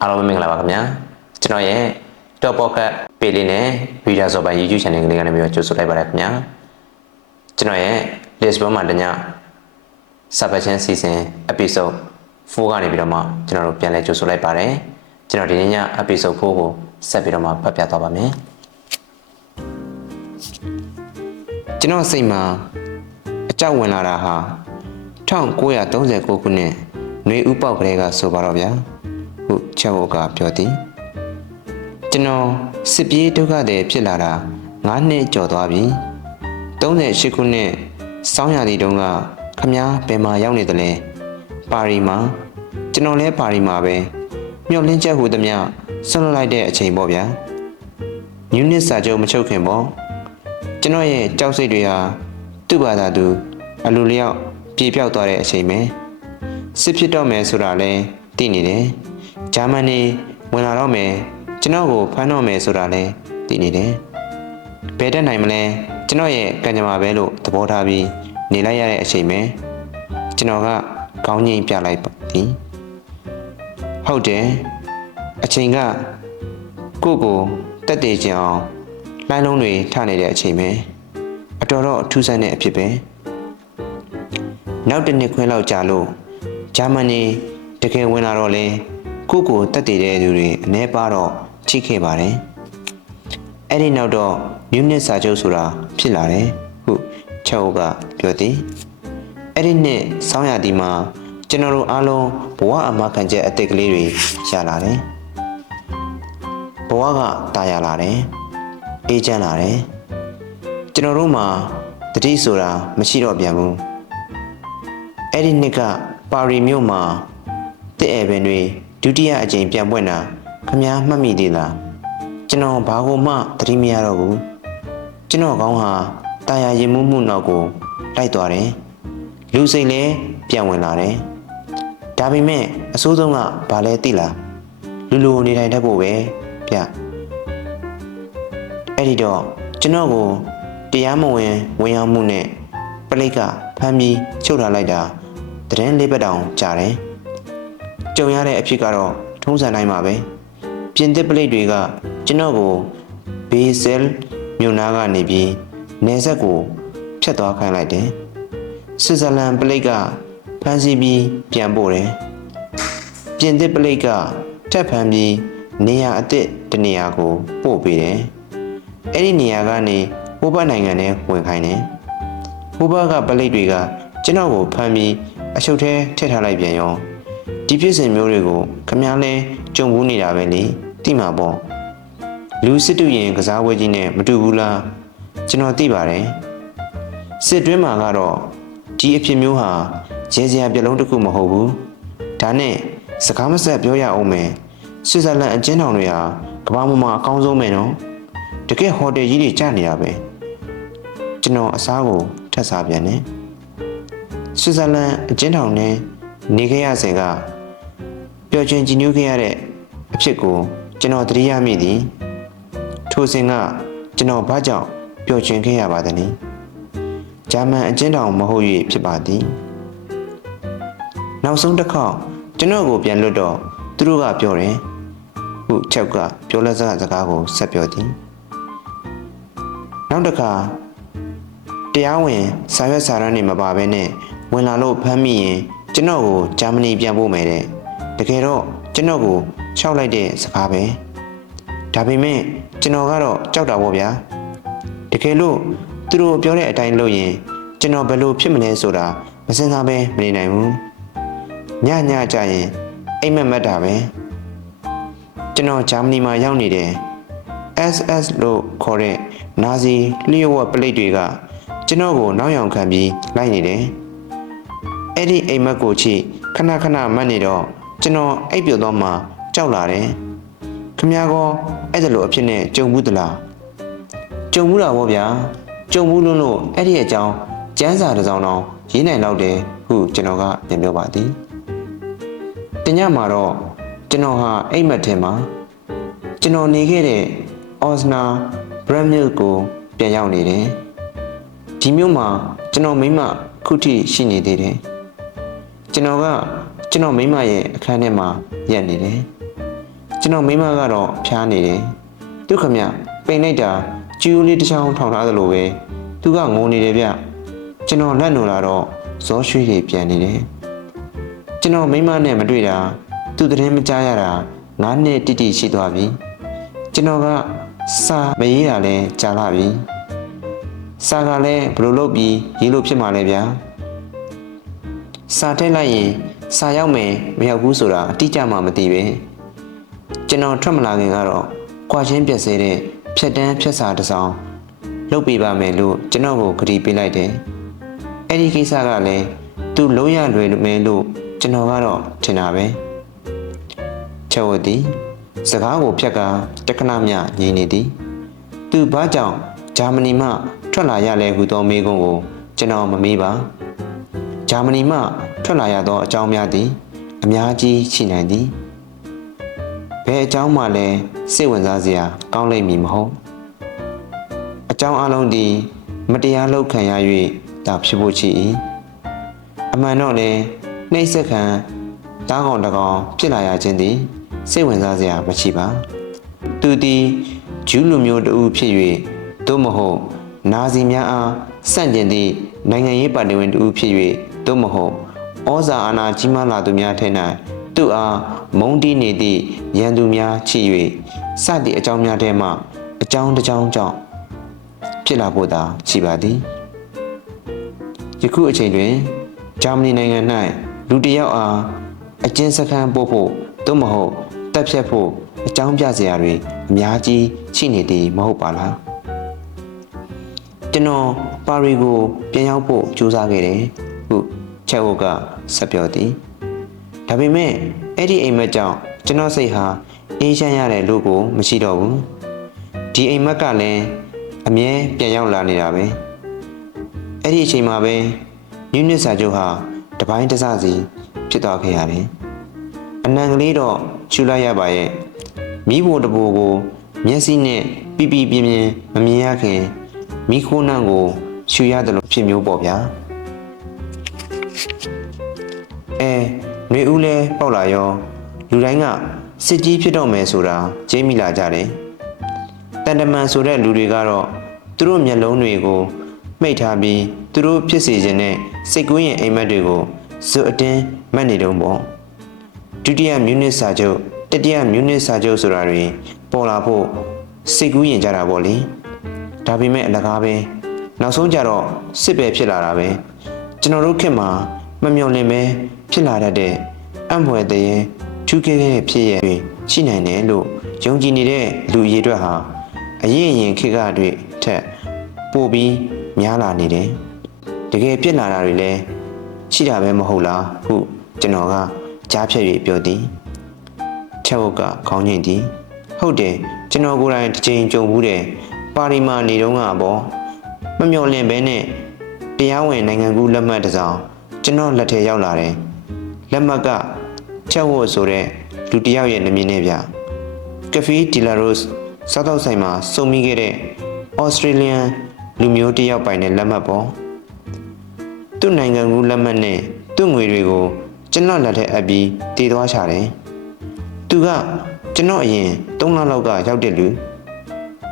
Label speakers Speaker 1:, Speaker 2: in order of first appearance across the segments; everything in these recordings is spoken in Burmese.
Speaker 1: အားလုံးပဲမင်္ဂလာပါခင်ဗျာကျွန်တော်ရဲ့ Top Pocket ပေလေးနဲ့ Reader Software YouTube Channel ကလေးကနေပြီးတော့ကြိုဆိုလိုက်ပါရခင်ဗျာကျွန်တော်ရဲ့ Lisbon မှာတည Subversion Season Episode 4ကနေပြီးတော့မှကျွန်တော်တို့ပြန်လဲကြိုဆိုလိုက်ပါတယ်ကျွန်တော်ဒီနေ့ည Episode 4ကိုဆက်ပြီးတော့မှဖတ်ပြသွားပါမယ်ကျွန်တော်စိတ်မှာအကြောက်ဝင်လာတာဟာ1939ခုနှစ်နှွေဦးပေါက်ကလေးကဆိုပါတော့ဗျာ ဟုချက်ဟုတ်ကပြောသည်ကျွန်တော်စစ်ပြေးဒုက္ခသည်ဖြစ်လာတာ9နှစ်ကျော်သွားပြီ38ခုနှစ်စောင်းရည်တုန်းကခမားဘယ်မှာရောက်နေသလဲပါရီမှာကျွန်တော်လည်းပါရီမှာပဲမျောလင်းချက်ဟူသည်မြဆွန့်လွတ်လိုက်တဲ့အချိန်ပေါ့ဗျာယူနစ်စာချုပ်မချုပ်ခင်ပေါ့ကျွန်တော်ရဲ့ကြောက်စိတ်တွေဟာသူ့ဘာသာသူအလိုလျောက်ပြေပြောက်သွားတဲ့အချိန်ပဲစစ်ဖြစ်တော့မယ်ဆိုတာလဲသိနေတယ် ဂျာမနီဝင်လာတော့မယ်ကျွန်တော်ကိုဖမ်းတော့မယ်ဆိုတာလဲသိနေတယ်ဘယ်တက်နိုင်မလဲကျွန်တော်ရဲ့ကံကြမ္မာပဲလို့သဘောထားပြီးနေလိုက်ရတဲ့အချိန်ပဲကျွန်တော်ကခေါင်းငိမ့်ပြလိုက်ပါသည်ဟုတ်တယ်အချိန်ကကိုယ့်ကိုတက်တည်ကြအောင်လိုင်းလုံးတွေထနေတဲ့အချိန်ပဲအတော်တော့ထူးဆန်းတဲ့အဖြစ်ပဲနောက်တစ်နှစ်ခွဲလောက်ကြာလို့ဂျာမနီတကယ်ဝင်လာတော့လေ ကိုယ့်ကိုတက်တည်တဲ့သူတွေအ ਨੇ ပါတော့ချိခဲ့ပါတယ်အဲ့ဒီနောက်တော့မြူနစ်စာချုပ်ဆိုတာဖြစ်လာတယ်ဟုချောကပြောသည်အဲ့ဒီနှစ်ဆောင်းရာသီမှာကျွန်တော်တို့အားလုံးဘဝအမခံချက်အသစ်ကလေးတွေရလာတယ်ဘဝကတာယာလာတယ်အေးချမ်းလာတယ်ကျွန်တော်တို့မှာတတိဆိုတာမရှိတော့ပြန်ဘူးအဲ့ဒီနှစ်ကပါရီမြို့မှာတစ်အဲပင်တွေ ဒုတိယအကြိမ်ပြန်ပွင့်တာခမားမှတ်မိသေးလားကျွန်တော်ဘာကိုမှသတိမရတော့ဘူးကျွန်တော်ကောင်းဟာတာယာရင်မှုမှုနောက်ကိုလိုက်သွားတယ်လူစိတ်လည်းပြန်ဝင်လာတယ်ဒါပေမဲ့အဆိုးဆုံးကဘာလဲသိလားလူလူနေထိုင်တတ်ဖို့ပဲဗျအဲ့ဒီတော့ကျွန်တော်ကိုတရားမဝင်ဝင်ရောက်မှုနဲ့ပလိတ်ကဖမ်းပြီးချုပ်ထားလိုက်တာတရင်လေးပတ်တောင်ကြာတယ် ကြုံရတဲ့အဖြစ်ကတော့ထုံးစံတိုင်းပါပဲပြင်သစ်ပလိတ်တွေကကျွန်တော်ကိုဘေးဆဲလ်မြို့နာကနေပြီးနေဆက်ကိုဖျက်သွားခိုင်းလိုက်တယ်ဆွစ်ဇာလန်ပလိတ်ကဖမ်းဆီးပြီးပြန်ပို့တယ်ပြင်သစ်ပလိတ်ကထပ်ဖမ်းပြီးနေရာအစ်စ်တနေရာကိုပို့ပေးတယ်အဲ့ဒီနေရာကနေဟိုဘက်နိုင်ငံထဲဝင်ခိုင်းတယ်ဟိုဘက်ကပလိတ်တွေကကျွန်တော်ကိုဖမ်းပြီးအချုပ်ထဲထည့်ထားလိုက်ပြန်ရော ဒီဖြစ်စဉ်မျိုးတွေကိုခမားလဲကြုံဘူးနေတာပဲလေသိမှာပေါ့လူစစ်တူရင်ကစားပွဲကြီးနဲ့မတူဘူးလားကျွန်တော်သိပါတယ်စစ်တွင်းမှာကတော့ဒီအဖြစ်မျိုးဟာရဲစရာပြလုံးတစ်ခုမဟုတ်ဘူးဒါနဲ့စကားမဆက်ပြောရအောင်မယ်ဆွစ်ဇာလန်အကျဉ်းထောင်တွေဟာကမ္ဘာပေါ်မှာအကောင်းဆုံးပဲနော်တကယ်ဟိုတယ်ကြီးတွေကျနေတာပဲကျွန်တော်အစားကိုထပ်စားပြန်တယ်ဆွစ်ဇာလန်အကျဉ်းထောင်နဲ့နေခဲ့ရစဉ်က ပျော်ရွှင်ကြည်ညိုခဲ့ရတဲ့အဖြစ်ကို ကျွန်တော်သတိရမိသည်ထိုစဉ်ကကျွန်တော်ဘာကြောင့်ပျော်ရွှင်ခဲ့ရပါသနည်းဂျာမန်အကျဉ်းထောင်မဟုတ်၍ဖြစ်ပါသည်နောက်ဆုံးတစ်ခေါက်ကျွန်တော်ကိုပြန်လွတ်တော့သူတို့ကပြောတယ်ဟုချက်ကပြောလက်စကားစကားကိုဆက်ပြောသည်နောက်တစ်ခါတရားဝင်စာရွက်စာတမ်းတွေမပါဘဲနဲ့ဝင်လာလို့ဖမ်းမိရင်ကျွန်တော်ကိုဂျာမနီပြန်ပို့မယ်တဲ့ တကယ်တော့ကျွန်တော်ကိုရှောက်လိုက်တဲ့စကားပဲဒါပေမဲ့ကျွန်တော်ကတော့ကြောက်တာပေါ့ဗျာတကယ်လို့သူတို့ပြောတဲ့အတိုင်းလုပ်ရင်ကျွန်တော်ဘယ်လိုဖြစ်မလဲဆိုတာမစင်စားပဲမနေနိုင်ဘူးညညကြရင်အိမ်မက်မက်တာပဲကျွန်တော်ဂျာမနီမှာရောက်နေတယ် SS လို့ခေါ်တဲ့နာဇီလျှို့ဝှက်ပလိတ်တွေကကျွန်တော်ကိုနောက်ယောင်ခံပြီးလိုက်နေတယ်အဲ့ဒီအိမ်မက်ကိုချိခဏခဏမှတ်နေတော့ ကျွန်တော်အိပ်ပျော်တော့မှကြောက်လာတယ်ခမ ्या ကောအဲ့ဒါလိုအဖြစ်နဲ့ကြုံဘူးသလားကြုံဘူးတာဗောဗျာကြုံဘူးလို့လို့အဲ့ဒီအကြောင်းကျန်းစာတစ်စောင်တောင်ရေးနိုင်တော့တယ်ဟုကျွန်တော်ကပြန်ပြောပါသည်တညမှာတော့ကျွန်တော်ဟာအိမ်မက်ထဲမှာကျွန်တော်နေခဲ့တဲ့အော်စနာဘရက်မြစ်ကိုပြန်ရောက်နေတယ်ဒီမြို့မှာကျွန်တော်မိမခုထိရှိနေသေးတယ်ကျွန်တော်က ကျွန်တော်မိမရဲ့အခန်းထဲမှာရက်နေတယ်ကျွန်တော်မိမကတော့ဖျားနေတယ်သူခမပိန်လိုက်တာကျူးလေးတစ်ချောင်းထောင်ထားသလိုပဲသူကငိုနေတယ်ဗျကျွန်တော်လက်နိုလာတော့ဇောရွှေတွေပြန်နေတယ်ကျွန်တော်မိမနဲ့မတွေ့တာသူတရင်မကြားရတာ9နှစ်တိတိရှိသွားပြီကျွန်တော်ကစာမရေးတာလဲကြာလာပြီစာကလည်းဘယ်လိုလုပ်ပြီးရေးလို့ဖြစ်မှာလဲဗျာစာထည့်လိုက်ရင် စာရောက်မယ်မရောက်ဘူးဆိုတာအတိအကျမှမသိပဲကျွန်တော်ထွက်မလာခင်ကတော့ကြွာချင်းပြက်စဲတဲ့ဖြတ်တန်းဖြတ်စာတစ်စောင်းလုပ်ပေးပါမယ်လို့ကျွန်တော်ကိုကတိပေးလိုက်တယ်အဲ့ဒီကိစ္စကလည်းသူလုံးရလွယ်မယ်လို့ကျွန်တော်ကတော့ထင်တာပဲချက်ဝတ်သည်စကားကိုဖြတ်ကတက္ကနာမြငြိမ်နေသည်သူဘာကြောင့်ဂျာမနီမှထွက်လာရလဲဟုသောမေးခွန်းကိုကျွန်တော်မမေးပါ ဂျာမနီမှထွက်လာရသောအကြောင်းများသည်အများကြီးရှိနိုင်သည်ဘယ်အကြောင်းမှလည်းစိတ်ဝင်စားစရာကောင်းလိမ့်မည်မဟုတ်အကြောင်းအလုံးသည် မတရားလုပ်ခံရ၍ဒါဖြစ်ဖို့ရှိ၏အမှန်တော့လည်းနှိမ့်ဆက်ခံတားကောင်တကောင်ဖြစ်လာရခြင်းသည်စိတ်ဝင်စားစရာမရှိပါသူသည်ဂျူးလူမျိုးတဦးဖြစ်၍သို့မဟုတ်နာဇီများအားစန့်ကျင်သည့်နိုင်ငံရေးပါတီဝင်တဦးဖြစ်၍ သို့မဟုတ်ဩဇာအာဏာကြီးမားလာသူများထဲ၌သူ့အားမုန်းတီးနေသည့်ရန်သူများချစ်၍စသည့်အကြောင်းများထဲမှအကြောင်းတစ်ကြောင်းကြောင့်ဖြစ်လာဖို့သာရှိပါသည်ယခုအချိန်တွင်ဂျာမနီနိုင်ငံ၌လူတစ်ယောက်အားအကျဉ်းစခန်းပို့ဖို့သို့မဟုတ်တပ်ဖြတ်ဖို့အကြောင်းပြစရာတွေအများကြီးရှိနေသည်မဟုတ်ပါလားကျွန်တော်ပါရီကိုပြန်ရောက်ဖို့ကြိုးစားခဲ့တယ်ဟု ချက်ဟုတ်ကဆက်ပြောသည်ဒါပေမဲ့အဲ့ဒီအိမ်မက်ကြောင့်ကျွန်တော်စိတ်ဟာအေးချမ်းရတဲ့လူကိုမရှိတော့ဘူးဒီအိမ်မက်ကလည်းအမြဲပြန်ရောက်လာနေတာပဲအဲ့ဒီအချိန်မှာပဲညွနစ်စာချုပ်ဟာတပိုင်းတစစီဖြစ်သွားခဲ့ရတယ်အနံကလေးတော့ချူလိုက်ရပါရဲ့မိဖို့တပူကိုမျက်စိနဲ့ပြပြပြင်းပြင်းမမြင်ရခင်မိခိုးနှံကိုရှူရတယ်လို့ဖြစ်မျိုးပေါ့ဗျာ အဲຫນွေဦးလဲပေါက်လာရောလူတိုင်းကစစ်ကြီးဖြစ်တော့မယ်ဆိုတာကျိမိလာကြတယ်တန်တမန်ဆိုတဲ့လူတွေကတော့သူတို့မျက်လုံးတွေကိုမှိတ်ထားပြီးသူတို့ဖြစ်စေခြင်းနဲ့စိတ်ကူးရင်အိမ်မက်တွေကိုဇွတ်အတင်းမှတ်နေတုံးပေါ့ဒုတိယမြူနစ်စာချုပ်တတိယမြူနစ်စာချုပ်ဆိုတာတွေပေါ်လာဖို့စိတ်ကူးရင်ကြတာပေါ့လေဒါပေမဲ့အလကားပဲနောက်ဆုံးကြတော့စစ်ပဲဖြစ်လာတာပဲ ကျွန်တော်တို့ခေတ်မှာမမျှော်လင့်ပဲဖြစ်လာတတ်တဲ့အံ့ဖွယ်တဲ့ရင်ထူးခဲတဲ့ဖြစ်ရတွေရှိနိုင်တယ်လို့ယုံကြည်နေတဲ့လူအရေးအတွက်ဟာအရင်အရင်ခေတ်ကတွေထက်ပိုပြီးများလာနေတယ်တကယ်ပြစ်လာတာတွေလည်းရှိတာပဲမဟုတ်လားဟုကျွန်တော်ကကြားဖြတ်၍ပြောသည်ချက်ဟုတ်ကခေါင်းညိတ်သည်ဟုတ်တယ်ကျွန်တော်ကိုယ်တိုင်တစ်ချိန်ကြုံဘူးတယ်ပါရီမာနေတော့ကပေါ့မမျော်လင့်ဘဲနဲ့ တရားဝင်နိုင်ငံကူးလက်မှတ်တစ်စောင်ကျွန်တော်လက်ထဲရောက်လာတယ်လက်မှတ်ကချက်ဝတ်ဆိုတဲ့လူတစ်ယောက်ရဲ့နာမည်နဲ့ဗျကဖီဒီလာရိုစ်စားတော့ဆိုင်မှာစုံမိခဲ့တဲ့ဩစတြေးလျလူမျိုးတစ်ယောက်ပိုင်တဲ့လက်မှတ်ပေါ့သူ့နိုင်ငံကူးလက်မှတ်နဲ့သူ့ငွေတွေကိုကျွန်တော်လက်ထက်အပ်ပြီးတည်သွားချတယ်သူကကျွန်တော်အရင်3လလောက်ကရောက်တဲ့လူ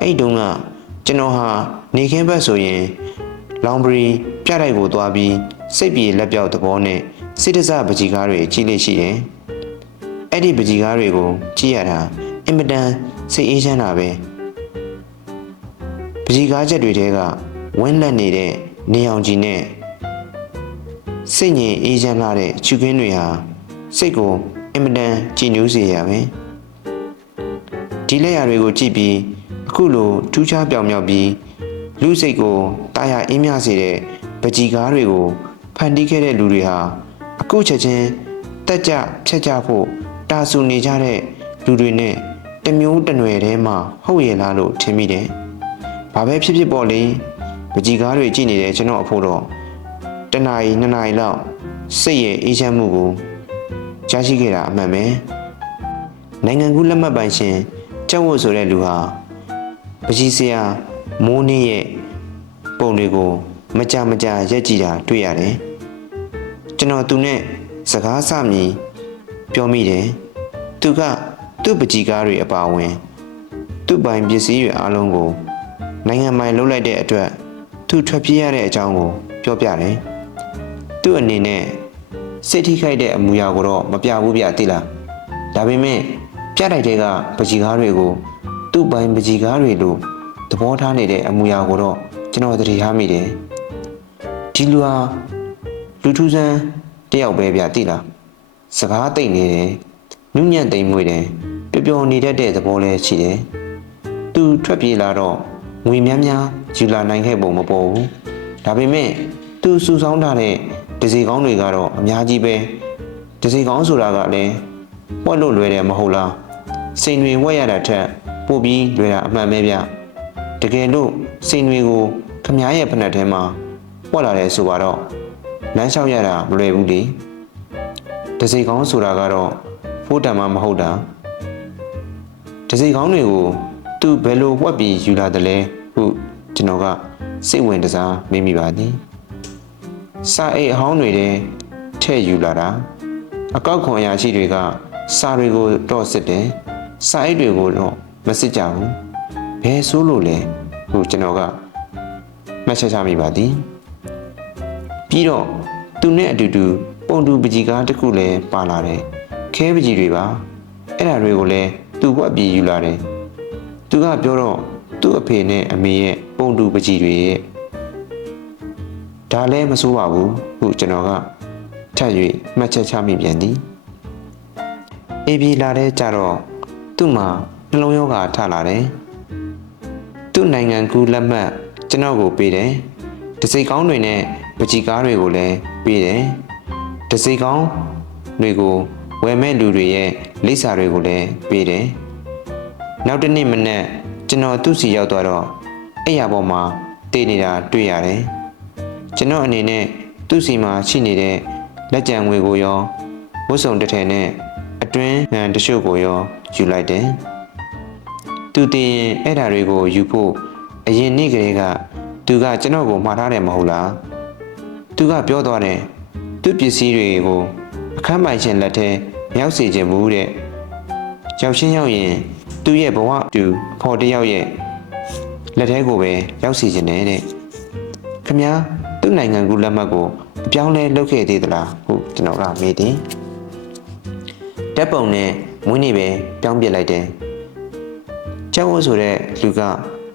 Speaker 1: အဲ့တုန်းကကျွန်တော်ဟာနေခင်းဘက်ဆိုရင် လောင်ဘရီပြတိုက်ကိုသွားပြီးစိတ်ပြေလက်ပြောက်သဘောနဲ့စိတ္တစပကြီးကားတွေကြီးလေးရှိတယ်။အဲ့ဒီပကြီးကားတွေကိုကြည့်ရတာအင်မတန်စိတ်အေးချမ်းတာပဲ။ပကြီးကားချက်တွေတဲကဝင်းလက်နေတဲ့နေအောင်ကြီးနဲ့စိတ်ငြိမ်အေးချမ်းလာတဲ့ချူခင်းတွေဟာစိတ်ကိုအင်မတန်ကြည်နူးစေရပဲ။ဒီလက်ရာတွေကိုကြည့်ပြီးအခုလိုထူးခြားပြောင်မြောက်ပြီး လူစိတ်ကိုတာယာအင်းမြစေတဲ့ပကြီးကားတွေကိုဖန်တီးခဲ့တဲ့လူတွေဟာအခုချက်ချင်းတက်ကြဖြတ်ကြဖို့တာဆူနေကြတဲ့လူတွေနဲ့တမျိုးတနွယ်ထဲမှာဟုတ်ရဲ့လားလို့ထင်မိတယ်။ဘာပဲဖြစ်ဖြစ်ပေါ့လေပကြီးကားတွေကြည့်နေတဲ့ကျွန်တော်အဖို့တော့တနာရီနှစ်နာရီလောက်စိတ်ရဲ့အေးချမ်းမှုကိုကြားရှိခဲ့တာအမှန်ပဲ။နိုင်ငံကူးလက်မှတ်ပိုင်ရှင်ကျောက်ဝတ်ဆိုတဲ့လူဟာပကြီးစရာ မိုးနေရဲ့ပုံတွေကိုမကြမကြရက်ကြည့်တာတွေ့ရတယ်ကျွန်တော်သူနဲ့စကားစမြည်ပြောမိတယ်သူကသူ့ပကြီးကားတွေအပါအဝင် သူ့ပိုင်ပစ္စည်းတွေအားလုံးကို နိုင်ငံပိုင်လှုပ်လိုက်တဲ့အတွက်သူထွက်ပြေးရတဲ့အကြောင်းကို ပြောပြတယ်။သူ့အနေနဲ့စိတ်ထိခိုက်တဲ့အမူအရာကိုတော့မပြဘူးပြသိလား။ဒါပေမဲ့ပြတိုက်တဲ့ကပကြီးကားတွေကို သူ့ပိုင်ပကြီးကားတွေလို့ သဘောထားနေတဲ့အမူအရာကိုတော့ကျွန်တော်သတိထားမိတယ်။ဒီလူဟာလူထူးဆန်းတယောက်ပဲဗျသိလား။စကားတိတ်နေတယ်။နုညံ့သိမ်မွေ့တယ်။ပျော်ပျော်နေတတ်တဲ့သဘောလည်းရှိတယ်။သူထွက်ပြေးလာတော့ငွေများများယူလာနိုင်ခဲ့ပုံမပေါ်ဘူးဒါပေမဲ့သူစူဆောင်းထားတဲ့ဒစီကောင်းတွေကတော့အများကြီးပဲဒစီကောင်းဆိုတာကလည်းပွက်လို့လွယ်တယ်မဟုတ်လားစိန်တွေဝက်ရတာထက်ပိုပြီးလွယ်တာအမှန်ပဲဗျ တကယ်လို့စိန်တွေကိုခမားရဲ့ဖက်နှက်ထဲမှာပွက်လာတယ်ဆိုတော့လမ်းလျှောက်ရတာမလွယ်ဘူးလေဒစီကောင်းဆိုတာကတော့ဖိုးတံမှမဟုတ်တာတစိကောင်းတွေကိုသူဘယ်လိုဝှက်ပြီးယူလာတယ်လဲဟုကျွန်တော်ကစိတ်ဝင်တစားမေးမိပါသည်စာအိတ်အဟောင်းတွေတဲ့ထည့်ယူလာတာအကောက်ခွန်အရာရှိတွေကစာတွေကိုတော့စစ်တယ်စာအိတ်တွေကိုတော့မစစ်ကြဘူး ဘယ်ဆိုးလို့လဲဟုကျွန်တော်ကမှတ်ချက်ချမိပါသည်ပြီးတော့သူနဲ့အတူတူပုံတူပကြီးကားတစ်ခုလည်းပါလာတယ်ခဲပကြီးတွေပါအဲ့ဒါတွေကိုလည်းသူ့ဘက်ပြီးယူလာတယ်။သူကပြောတော့သူ့အဖေနဲ့အမေရဲ့ပုံတူပကြီးတွေရဲ့ဒါလည်းမဆိုးပါဘူးဟုကျွန်တော်ကထပ်၍မှတ်ချက်ချမိပြန်သည်။အေးပြီးလာတဲ့ကြတော့သူ့မှာနှလုံးရောဂါထလာတယ်။ သူ့နိုင်ငံကူးလက်မှတ်ကျွန်တော်ကိုပေးတယ်။တစိကောင်းတွေနဲ့ပကြီးကားတွေကိုလည်းပေးတယ်။တစိကောင်းတွေကိုဝယ်မဲ့လူတွေရဲ့လိပ်စာတွေကိုလည်းပေးတယ်။နောက်တစ်နေ့မနက်ကျွန်တော်သူ့စီရောက်သွားတော့အဲ့ရပေါ်မှာတည်နေတာတွေ့ရတယ်။ကျွန်တော်အနေနဲ့သူ့စီမှာရှိနေတဲ့လက်ကြံငွေကိုရောဝတ်စုံတစ်ထည်နဲ့အတွင်းငံတချို့ကိုရောယူလိုက်တယ်။ သူတည်ရင်အဲ့ဓာတွေကိုယူဖို့အရင်နေ့ကလေးကသူကကျွန်တော်ကိုမှားထားတယ်မဟုတ်လား။သူကပြောသွားတယ်သူ့ပစ္စည်းတွေကိုအခမ်းပိုင်ရှင်လက်ထဲမရောက်စေခြင်းဘူးတဲ့ရောက်ချင်းရောက်ရင်သူ့ရဲ့ဘဝတူအဖော်တစ်ယောက်ရဲ့လက်ထဲကိုပဲရောက်စီခြင်းနဲ့တဲ့ခမညာသူ့နိုင်ငံကူလက်မှတ်ကိုအပြောင်းလဲလုပ်ခဲ့သေးသလားဟုတ်ကျွန်တော်ကမေးတယ်တက်ပုံနဲ့မွေးနေ့ပဲပြောင်းပြစ်လိုက်တယ် ကျောက်ဝတ်ဆိုတဲ့လူက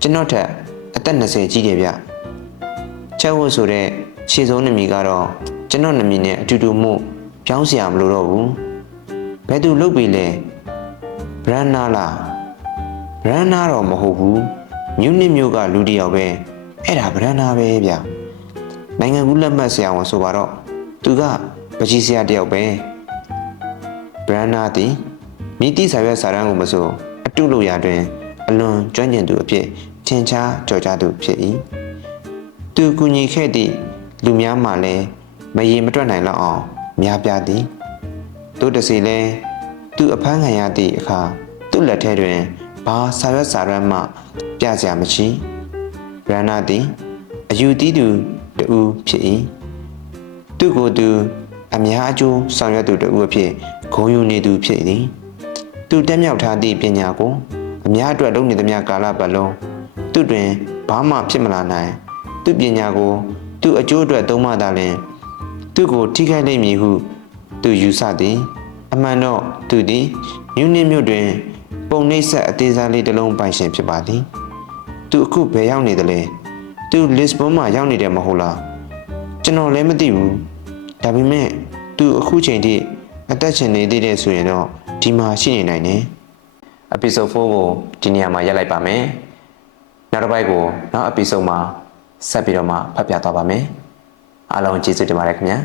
Speaker 1: ကျွန်တော်ထက်အသက်20ကြီးတယ်ဗျကျောက်ဝတ်ဆိုတဲ့ခြေစုံးနမီကတော့ကျွန်တော်နမီနဲ့အတူတူမှုပြောင်းစရာမလိုတော့ဘူးဘယ်သူလုပ်ပြီလဲဘရန်နာလားဘရန်နာတော့မဟုတ်ဘူးမြူနစ်မျိုးကလူတစ်ယောက်ပဲအဲ့ဒါဗရန်နာပဲဗျနိုင်ငံကူးလက်မှတ်ဆရာဝန်ဆိုပါတော့သူကပကြီးဆရာတစ်ယောက်ပဲဗရန်နာသည်မိတိစာရွက်စာတမ်းကိုမဆို အတုလို့ရတွင် အလွန်ကျွမ်းကျင်သူအဖြစ်ထင်ရှားကြော်ကြားသူဖြစ်၏သူကူညီခဲ့သည့်လူများမှလည်းမရေမတွက်နိုင်တော့အောင်များပြားသည်တို့တစီလဲသူအဖမ်းခံရသည့်အခါသူ့လက်ထဲတွင်ဘာစာရွက်စာတမ်းမှပြစရာမရှိဗရဏသည်အယူတီးသူတူဖြစ်၏သူကိုယ်သူအများအကျိုးဆောင်ရွက်သူတူအဖြစ်ဂုဏ်ယူနေသူဖြစ်သည် သူတက်မြောက်ထားသည့်ပညာကိုအများအတွက်လုပ်နေသမျှကာလပတ်လုံးသူတွင်ဘာမှဖြစ်မလာနိုင်သူပညာကို သူအကျိုးအတွက်သုံးမှသာလျှင်သူကိုထိခိုက်လိမ့်မည်ဟုသူယူဆသည်အမှန်တော့သူသည်မြူနစ်မြို့တွင် ပုံနှိပ်ဆက်အသေးစားလေးတစ်လုံးပိုင်ရှင်ဖြစ်ပါသည်သူအခုဘယ်ရောက်နေသလဲသူလစ်ဘွန်မှာရောက်နေတယ်မဟုတ်လားကျွန်တော်လည်းမသိဘူးဒါပေမဲ့သူအခုချိန်ထိ အသက်ရှင်နေသေးတယ်ဆိုရင်တော့ဒီမှာရှိနေနိုင်တယ် episode 4ကိုဒီနေရာမှာရပ်လိုက်ပါမယ်နောက်တစ်ပိုက်ကိုနောက် episode မှာဆက်ပြီးတော့မှဖတ်ပြသွားပါမယ်အားလုံးကျေးဇူးတင်ပါတယ်ခင်ဗျာ